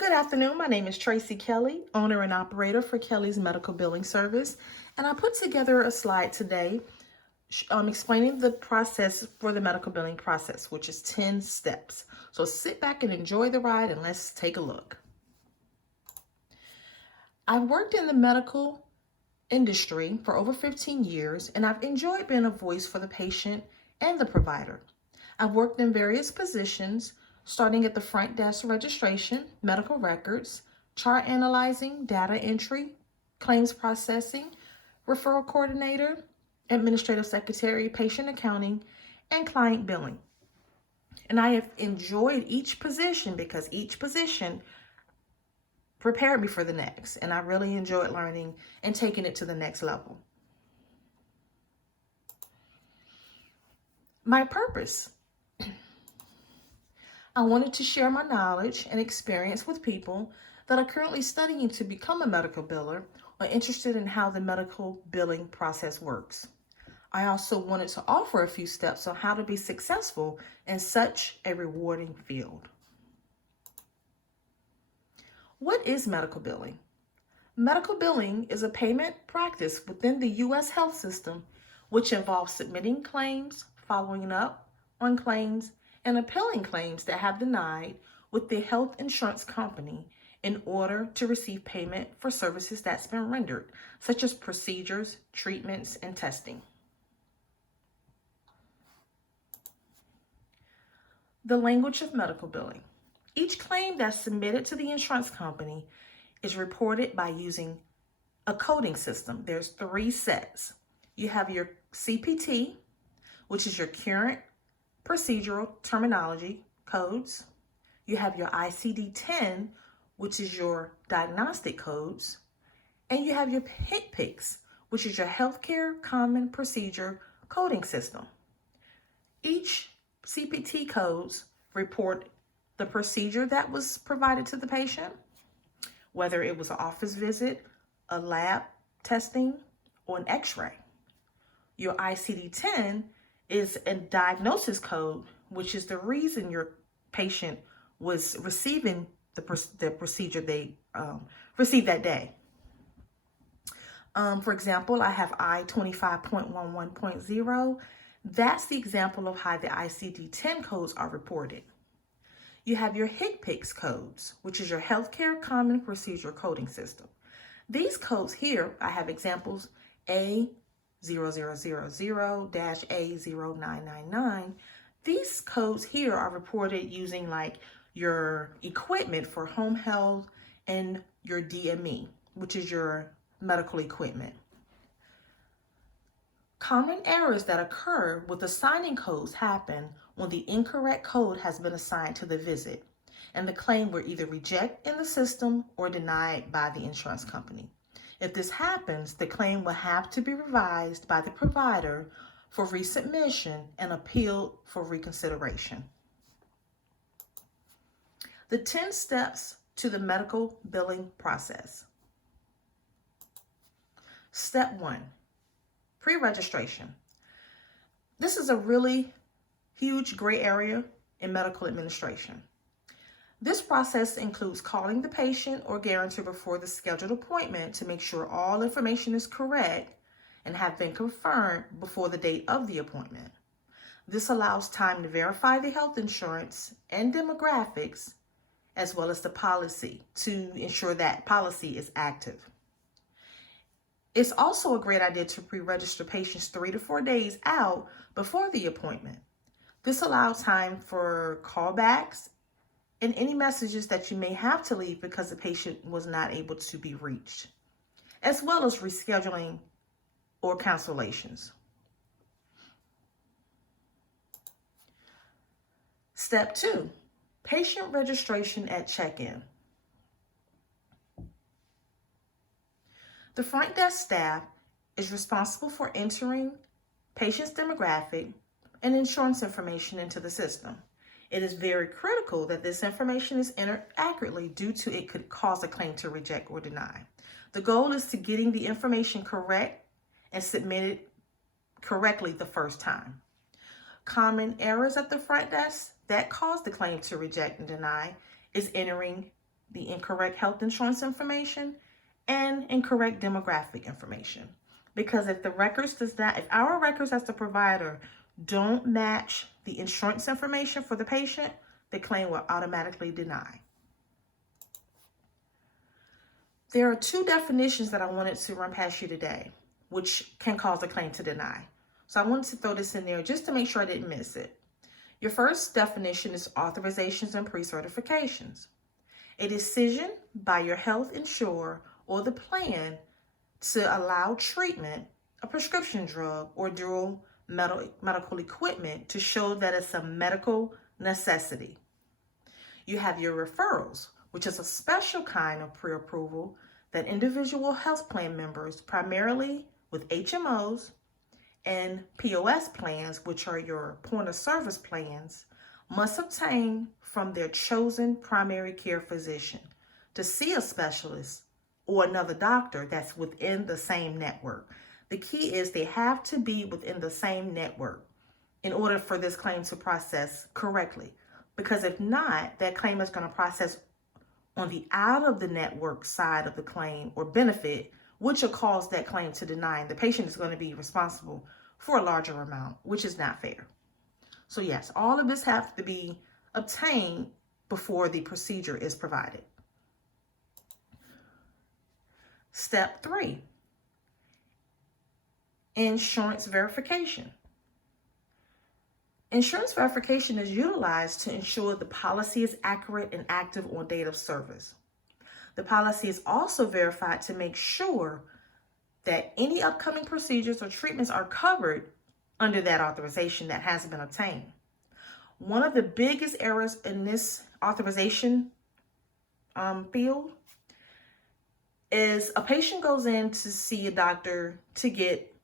Good afternoon. My name is Tracy Kelly, owner and operator for Kelly's Medical Billing Service, and I put together a slide today explaining the process for the medical billing process, which is 10 steps. So sit back and enjoy the ride and let's take a look. I've worked in the medical industry for over 15 years, and I've enjoyed being a voice for the patient and the provider. I've worked in various positions, starting at the front desk registration, medical records, chart analyzing, data entry, claims processing, referral coordinator, administrative secretary, patient accounting, and client billing. And I have enjoyed each position because each position prepared me for the next, and I really enjoyed learning and taking it to the next level. My purpose. I wanted to share my knowledge and experience with people that are currently studying to become a medical biller or interested in how the medical billing process works. I also wanted to offer a few steps on how to be successful in such a rewarding field. What is medical billing? Medical billing is a payment practice within the U.S. health system, which involves submitting claims, following up on claims, and appealing claims that have denied with the health insurance company in order to receive payment for services that's been rendered, such as procedures, treatments, and testing. The language of medical billing. Each claim that's submitted to the insurance company is reported by using a coding system. There's 3 sets. You have your CPT, which is your current procedural terminology codes. You have your ICD-10, which is your diagnostic codes. And you have your HCPCS, which is your healthcare common procedure coding system. Each CPT codes report the procedure that was provided to the patient, whether it was an office visit, a lab testing, or an x-ray. Your ICD-10 is a diagnosis code, which is the reason your patient was receiving the procedure they received that day. For example, I have I-25.11.0. That's the example of how the ICD-10 codes are reported. You have your HCPCS codes, which is your Healthcare Common Procedure Coding System. These codes here, I have examples A0000-A0999. These codes here are reported using like your equipment for home health and your DME, which is your medical equipment. Common errors that occur with assigning codes happen when the incorrect code has been assigned to the visit, and the claim will either reject in the system or denied by the insurance company. If this happens, the claim will have to be revised by the provider for resubmission and appealed for reconsideration. The 10 steps to the medical billing process. Step 1, pre-registration. This is a really huge gray area in medical administration. This process includes calling the patient or guarantor before the scheduled appointment to make sure all information is correct and have been confirmed before the date of the appointment. This allows time to verify the health insurance and demographics, as well as the policy, to ensure that policy is active. It's also a great idea to pre-register patients 3 to 4 days out before the appointment. This allows time for callbacks and any messages that you may have to leave because the patient was not able to be reached, as well as rescheduling or cancellations. Step 2, patient registration at check-in. The front desk staff is responsible for entering patient's demographic and insurance information into the system. It is very critical that this information is entered accurately due to it could cause a claim to reject or deny. The goal is to getting the information correct and submitted correctly the first time. Common errors at the front desk that cause the claim to reject and deny is entering the incorrect health insurance information, and incorrect demographic information. Because if our records as the provider don't match the insurance information for the patient, the claim will automatically deny. There are two definitions that I wanted to run past you today, which can cause a claim to deny. So I wanted to throw this in there just to make sure I didn't miss it. Your first definition is authorizations and pre-certifications. A decision by your health insurer or the plan to allow treatment, a prescription drug, or dual medical equipment to show that it's a medical necessity. You have your referrals, which is a special kind of pre-approval that individual health plan members, primarily with HMOs and POS plans, which are your point of service plans, must obtain from their chosen primary care physician to see a specialist or another doctor that's within the same network. The key is they have to be within the same network in order for this claim to process correctly. Because if not, that claim is going to process on the out of the network side of the claim or benefit, which will cause that claim to deny. The patient is going to be responsible for a larger amount, which is not fair. So yes, all of this has to be obtained before the procedure is provided. Step 3, insurance verification. Insurance verification is utilized to ensure the policy is accurate and active on date of service. The policy is also verified to make sure that any upcoming procedures or treatments are covered under that authorization that has been obtained. One of the biggest errors in this authorization field is a patient goes in to see a doctor to get,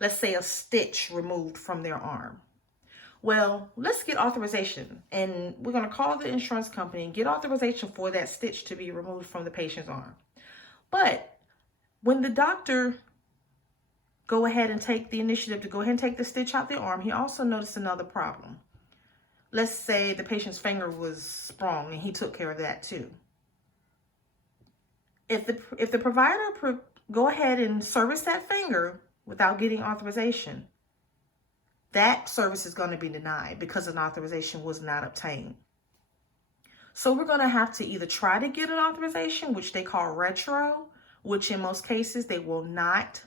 let's say, a stitch removed from their arm. Well, let's get authorization, and we're going to call the insurance company and get authorization for that stitch to be removed from the patient's arm. But when the doctor go ahead and take the initiative to go ahead and take the stitch out the arm, he also noticed another problem. Let's say the patient's finger was sprung and he took care of that too. If the provider go ahead and service that finger without getting authorization, that service is going to be denied because an authorization was not obtained. So we're going to have to either try to get an authorization, which they call retro, which in most cases they will not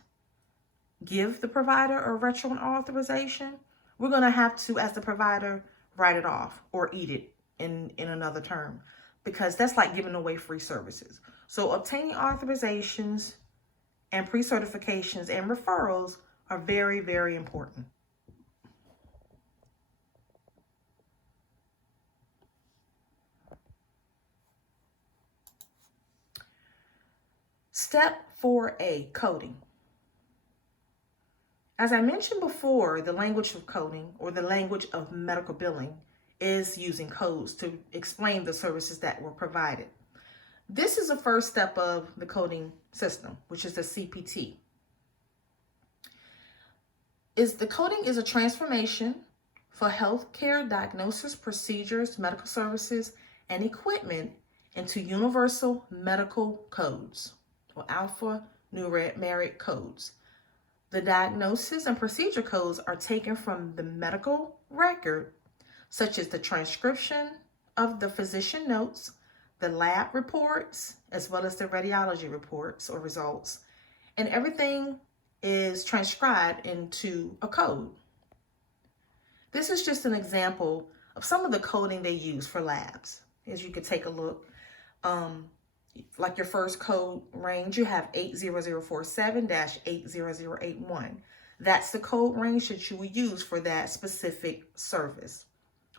give the provider a retro authorization. We're going to have to, as the provider, write it off or eat it in another term, because that's like giving away free services. So obtaining authorizations and pre-certifications and referrals are very, very important. Step 4A, coding. As I mentioned before, the language of coding, or the language of medical billing, is using codes to explain the services that were provided. This is the first step of the coding system, which is the CPT. The coding is a transformation for healthcare diagnosis, procedures, medical services, and equipment into universal medical codes, or alphanumeric codes. The diagnosis and procedure codes are taken from the medical record, such as the transcription of the physician notes, the lab reports, as well as the radiology reports or results, and everything is transcribed into a code. This is just an example of some of the coding they use for labs. As you could take a look, like your first code range, you have 80047-80081. That's the code range that you will use for that specific service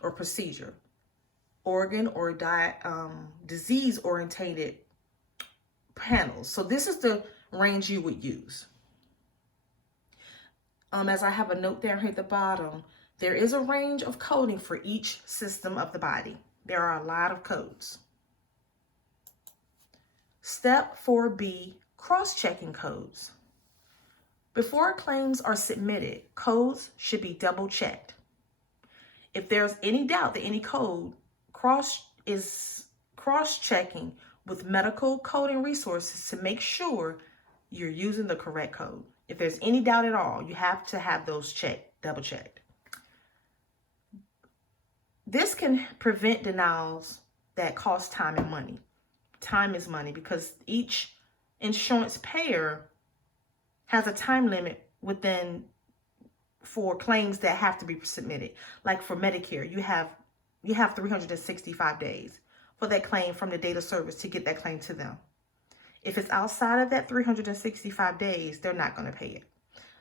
or procedure. Organ or disease-orientated panels. So this is the range you would use. As I have a note there at the bottom, there is a range of coding for each system of the body. There are a lot of codes. Step 4B, cross-checking codes. Before claims are submitted, codes should be double-checked. If there's any doubt that any code cross-checking with medical coding resources to make sure you're using the correct code. If there's any doubt at all, you have to have those double checked. This can prevent denials that cost time and money. Time is money because each insurance payer has a time limit for claims that have to be submitted. Like for Medicare, you have 365 days for that claim from the date of service to get that claim to them. If it's outside of that 365 days, they're not going to pay it.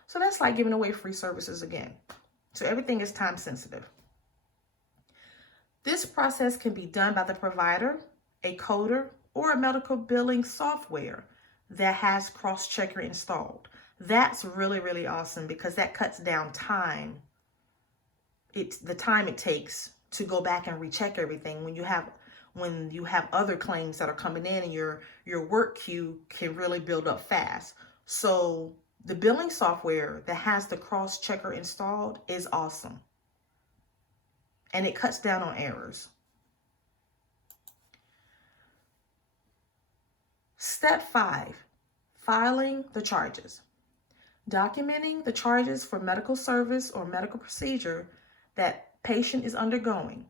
So that's like giving away free services again. So everything is time sensitive. This process can be done by the provider, a coder, or a medical billing software that has cross-checker installed. That's really, really awesome because that cuts down time. The time it takes to go back and recheck everything when you have other claims that are coming in, and your work queue can really build up fast. So the billing software that has the cross-checker installed is awesome. And it cuts down on errors. Step 5, filing the charges. Documenting the charges for medical service or medical procedure that patient is undergoing.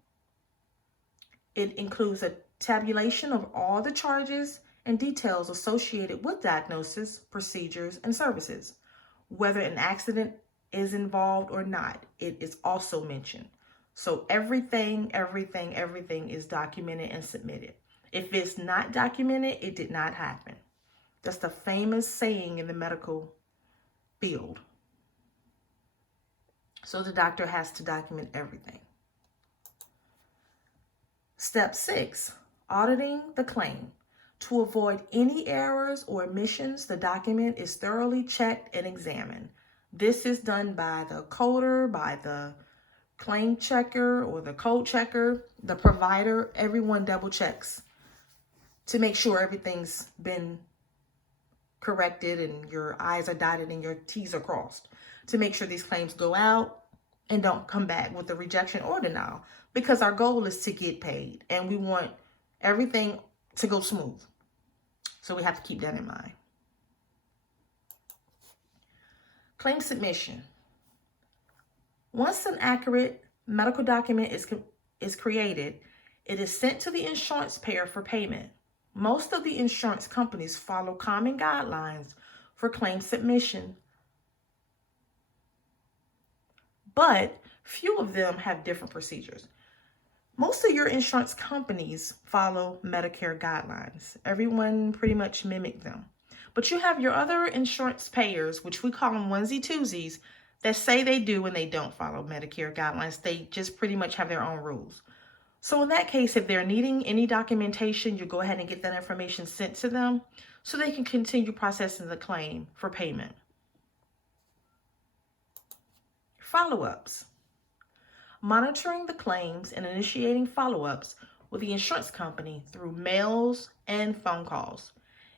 It includes a tabulation of all the charges and details associated with diagnosis, procedures, and services. Whether an accident is involved or not, it is also mentioned. So everything is documented and submitted. If it's not documented, it did not happen. That's the famous saying in the medical field. So the doctor has to document everything. Step 6, auditing the claim. To avoid any errors or omissions, the document is thoroughly checked and examined. This is done by the coder, by the claim checker or the code checker, the provider. Everyone double checks to make sure everything's been corrected and your I's are dotted and your T's are crossed, to make sure these claims go out and don't come back with a rejection or denial, because our goal is to get paid and we want everything to go smooth. So we have to keep that in mind. Claim submission. Once an accurate medical document is created, it is sent to the insurance payer for payment. Most of the insurance companies follow common guidelines for claim submission, but few of them have different procedures. Most of your insurance companies follow Medicare guidelines. Everyone pretty much mimic them. But you have your other insurance payers, which we call them onesie-twosies, that say they do and they don't follow Medicare guidelines. They just pretty much have their own rules. So in that case, if they're needing any documentation, you go ahead and get that information sent to them so they can continue processing the claim for payment. Follow-ups. Monitoring the claims and initiating follow-ups with the insurance company through mails and phone calls.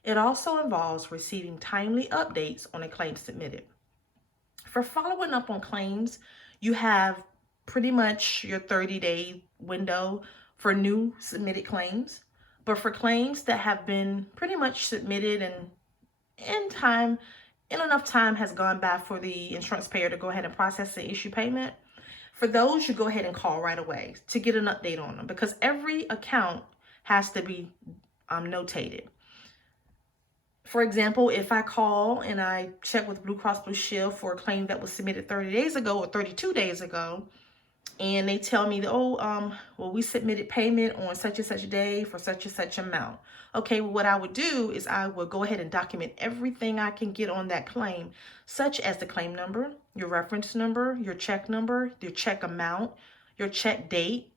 It also involves receiving timely updates on a claim submitted. For following up on claims, you have pretty much your 30-day window for new submitted claims. But for claims that have been pretty much submitted and enough time has gone by for the insurance payer to go ahead and process and issue payment, for those, you go ahead and call right away to get an update on them, because every account has to be notated. For example, if I call and I check with Blue Cross Blue Shield for a claim that was submitted 30 days ago or 32 days ago, and they tell me, well, we submitted payment on such and such day for such and such amount. Okay, well, what I would do is I would go ahead and document everything I can get on that claim, such as the claim number, your reference number, your check amount, your check date,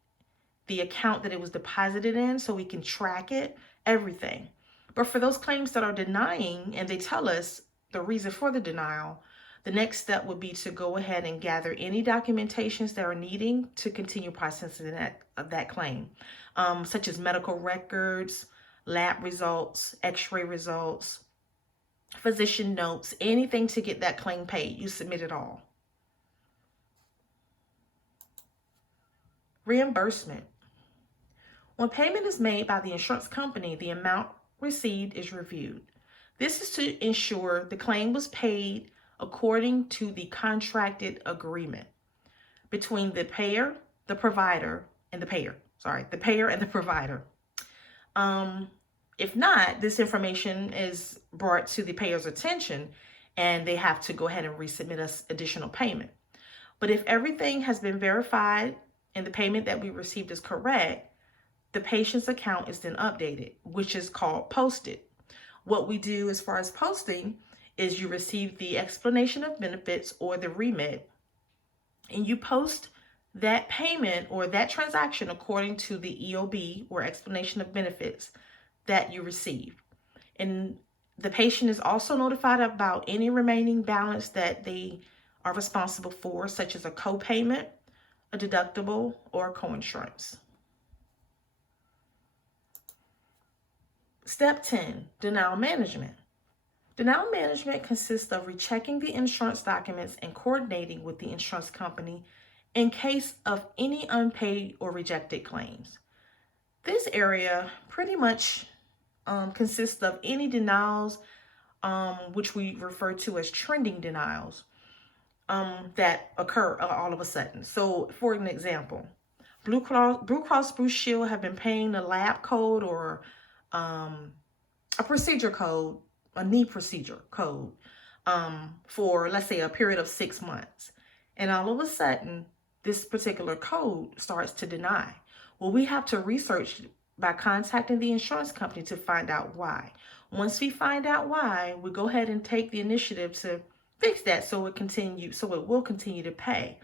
the account that it was deposited in so we can track it, everything. But for those claims that are denying and they tell us the reason for the denial, the next step would be to go ahead and gather any documentations that are needing to continue processing that claim, such as medical records, lab results, x-ray results, physician notes, anything to get that claim paid. You submit it all. Reimbursement. When payment is made by the insurance company, the amount received is reviewed. This is to ensure the claim was paid according to the contracted agreement between the payer, the provider, and the payer. The payer and the provider. If not, this information is brought to the payer's attention and they have to go ahead and resubmit us additional payment. But if everything has been verified and the payment that we received is correct, the patient's account is then updated, which is called posted. What we do as far as posting is you receive the explanation of benefits or the remit, and you post that payment or that transaction according to the EOB or explanation of benefits that you received. And the patient is also notified about any remaining balance that they are responsible for, such as a co-payment, a deductible, or coinsurance. Step 10, denial management. Denial management consists of rechecking the insurance documents and coordinating with the insurance company in case of any unpaid or rejected claims. This area pretty much consists of any denials, which we refer to as trending denials, that occur all of a sudden. So for an example, Blue Cross Blue Shield have been paying a lab code or a procedure code, a knee procedure code, for, let's say, a period of 6 months. And all of a sudden, this particular code starts to deny. Well, we have to research by contacting the insurance company to find out why. Once we find out why, we go ahead and take the initiative to fix that so it will continue to pay.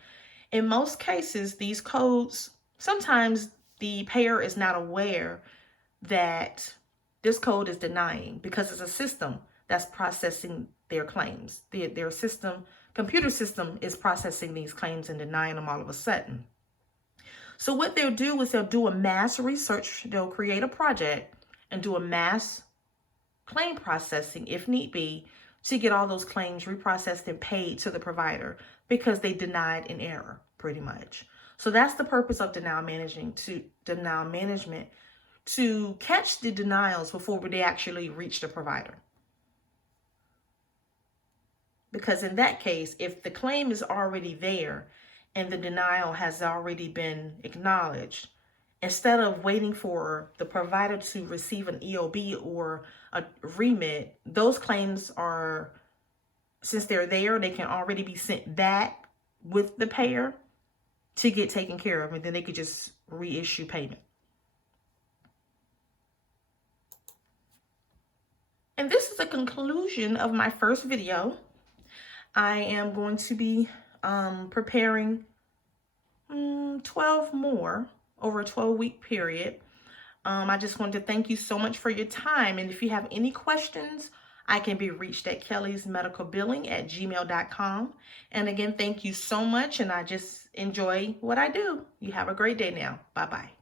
In most cases, these codes, sometimes the payer is not aware that this code is denying because it's a system that's processing their claims. Their computer system is processing these claims and denying them all of a sudden. So what they'll do is they'll do a mass research. They'll create a project and do a mass claim processing, if need be, to get all those claims reprocessed and paid to the provider because they denied in error, pretty much. So that's the purpose of denial management, to catch the denials before they actually reach the provider. Because in that case, if the claim is already there and the denial has already been acknowledged, instead of waiting for the provider to receive an EOB or a remit, those claims are, since they're there, they can already be sent back with the payer to get taken care of, and then they could just reissue payment. And this is the conclusion of my first video. I am going to be preparing 12 more over a 12-week period. I just wanted to thank you so much for your time. And if you have any questions, I can be reached at kellysmedicalbilling@gmail.com. And again, thank you so much. And I just enjoy what I do. You have a great day now. Bye-bye.